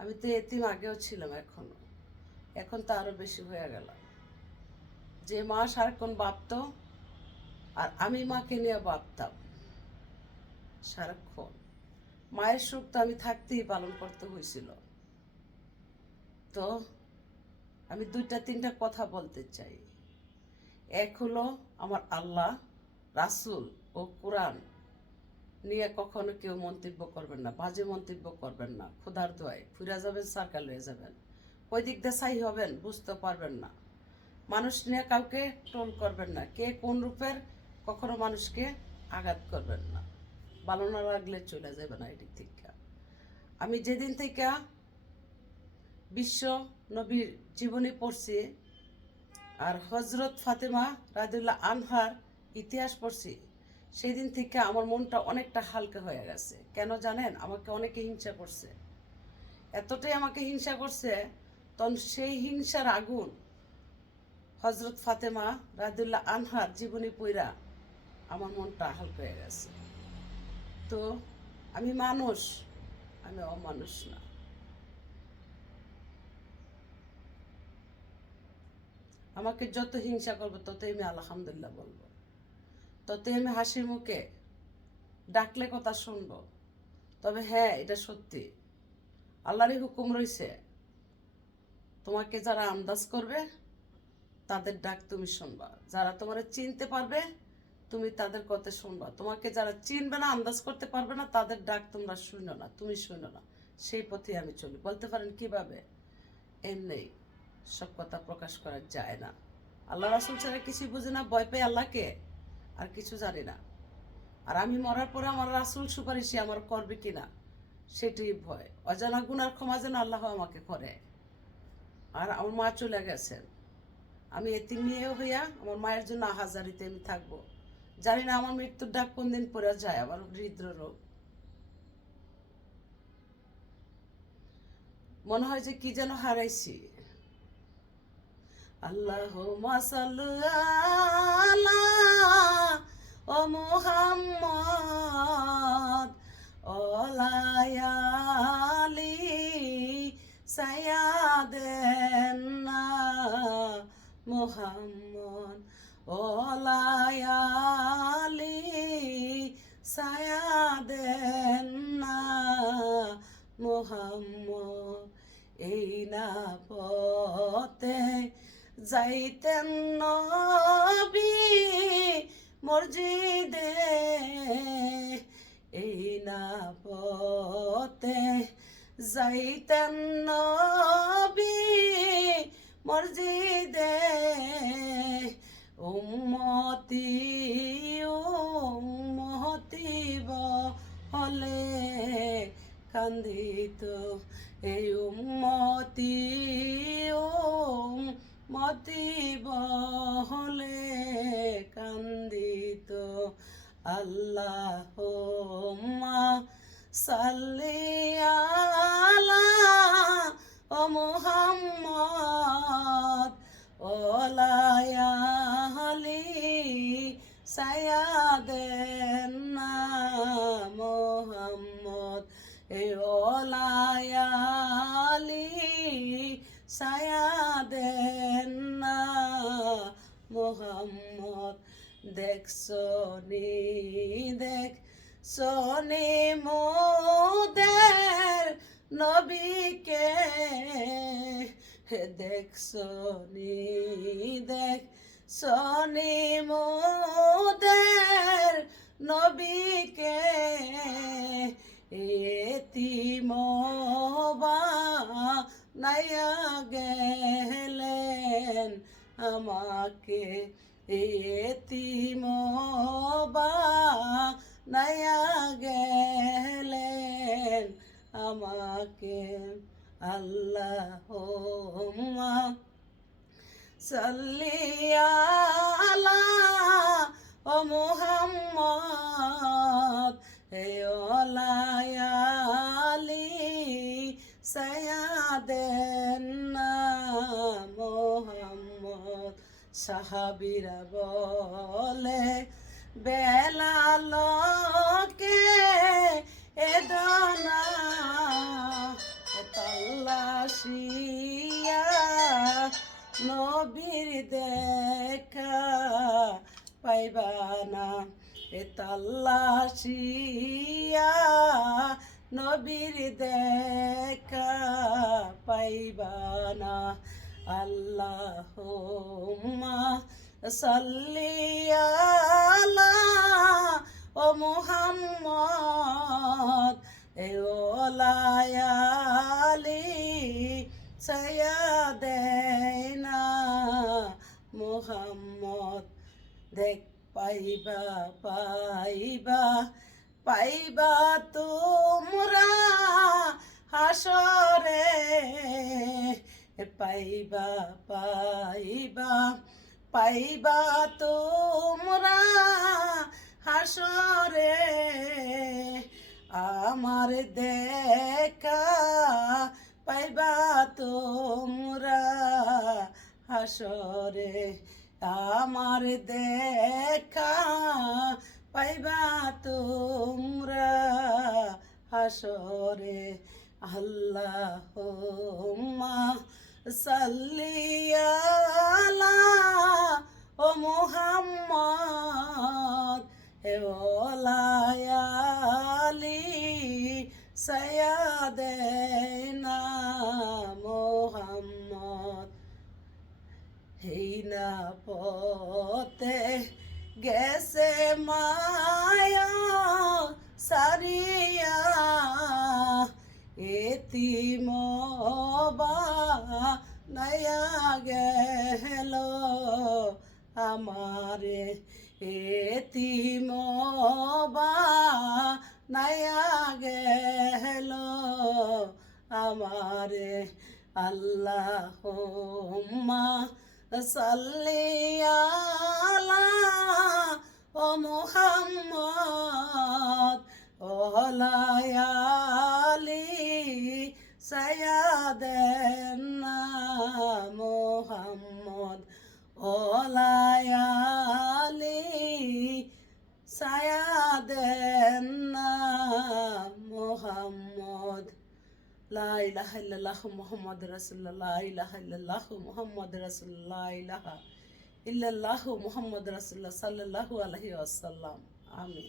আমি তো এতিম আগেও ছিলাম, এখন তো আরো বেশি হয়ে গেল। যে মা সারাক্ষণ ভাবতো আর আমি মাকে নিয়ে ভাবতাম সারাক্ষণ। মায়ের সুখ তো আমি থাকতেই পালন করতে হয়েছিল। তো আমি দুইটা তিনটা কথা বলতে চাই। এক হলো, আমার আল্লাহ, রাসূল ও কোরআন নিয়ে কখনো কেউ মন্তব্য করবেন না, বাজে মন্তব্য করবেন না। খোদার দোয়ায় ফুরা যাবেন, সার্কাল হয়ে যাবেন, ওই দিক দিয়ে ছাই হবেন, বুঝতে পারবেন না। মানুষ নিয়ে কাউকে টোল করবেন না, কে কোন রূপের, কখনো মানুষকে আঘাত করবেন না। ভালো না লাগলে চলে যাবে না এদিক থেকে। আমি যেদিন থেকে বিশ্ব নবীর জীবনী পড়ছি আর হজরত ফাতেমা রাদিয়াল্লাহু আনহার ইতিহাস পড়ছি, সেই দিন থেকে আমার মনটা অনেকটা হালকা হয়ে গেছে। কেন জানেন? আমাকে অনেকে হিংসা করছে, এতটাই আমাকে হিংসা করছে, তখন সেই হিংসার আগুন হজরত ফাতেমা রাদিয়াল্লাহু আনহার জীবনী পড়া আমার মনটা হালকা হয়ে গেছে। তো আমি মানুষ, আমি অমানুষ না। আমাকে যত হিংসা করবো ততই আমি আলহামদুলিল্লাহ বলবো, ততই আমি হাসি মুখে ডাকলে কথা শুনবো। তবে হ্যাঁ, এটা সত্যি, আল্লাহরই হুকুম রয়েছে, তোমাকে যারা আন্দাজ করবে তাদের ডাক তুমি শুনবা, যারা তোমার চিনতে পারবে তুমি তাদের কথা শুনবা, তোমাকে যারা চিনবে না, আন্দাজ করতে পারবে না, তাদের ডাক তোমরা শুনো না, তুমি শুনো না। সেই পথে আমি চলি। বলতে পারেন কিভাবে? এমনি সব কথা প্রকাশ করা যায় না। আল্লাহ রাসূল ছাড়া কিছু বুঝি না, ভয় পাই আল্লাহকে, আর কিছু জানি না। আর আমি মরার পরে আমার রাসূল সুপারিশে আমার করবে কিনা সেটাই ভয়। অজানা গুনার ক্ষমা যেন আল্লাহ আমাকে করে। আর আমার মা চলে গেছেন, আমি এতিম মেয়ে হইয়া আমার মায়ের জন্য আহাজারিতে আমি থাকবো। জানি না আমার মৃত্যুর ডাক কোন দিন পড়ে যায়, আমার হৃদরোগ। মনে হয় যে কি যেন হারাইছি। আল্লাহুম্মা সাল্লি আলা ও মুহাম্মদ ওলায়ালি সায়াদেনা মুহাম্মদ ওলায়ালি সায়াদেনা মুহাম্মদ। এই না পথে যাইতেন নবী মসজিদে, এই না পথে যাইতেন নবী মসজিদে, উম্মতি উম্মতি বলে কান্দিত, এই উম্মতি উম্মতি বলে কান্দিত। আল্লাহুম্মা সাল্লি আলা ও মুহাম্মদ ওলায়ালি সায়াদেনা মুহাম্মদ, এই ওলায়ালি সায়াদেনা মুহাম্মদ। দেখছনি দেখছনি মোদের নবীকে, দেখছনি দেখছনি মোদের নবীকে, এতিম বানাইয়া গেলেন আমাকে, এতিম বানাইয়া গেলেন আমাকে। আল্লাহুম্মা সাল্লি আলা ও মুহাম্মদ ওলায়ালি সায়াদেনা মুহাম্মদ। সাহাবীরা বলে বেলালকে এদনা, আসিয়া নবীর দেখা পাইবা না, এ তাল্লাশিয়া নবীর দেখা পাইবা না। আল্লাহুম্মা সাল্লি আলা ও মুহাম্মদ এ ওলায়ালি সাইয়্যিদানা মুহাম্মদ। দেখ পাইবা পাইবা পাইবা তোমরা হাসরে, পাইবা পাইবা পাইবা তোমরা হাসরে, আমার দেখা পাইবা তোমরা হাসরে, আমার দেখা পাইবা তোমরা হাসরে। আল্লাহুম্মা সাল্লি আলা ও মুহাম্মদ এ ওলায়ালি সাইয়্যিদানা মুহাম্মদ। হেই না পথে গেছে মায়া সারিয়া, এতিম বানায়া গেল আমারে, এতিম বানায়া গেল আমারে। আল্লাহুম্মা সাল্লি আলা ও মুহাম্মদ ওলায়ালি সাইয়্যিদানা মুহাম্মদ ওলায়ালি সাইয়্যিদানা মুহাম্মদ। লা ইলাহা ইল্লাল্লাহু মুহাম্মাদুর রাসূলুল্লাহ, লা ইলাহা ইল্লাল্লাহু মুহাম্মাদুর রাসূলুল্লাহ, লা ইলাহা ইল্লাল্লাহু মুহাম্মাদুর রাসূলুল্লাহ সাল্লাল্লাহু আলাইহি ওয়াসাল্লাম। আমিন।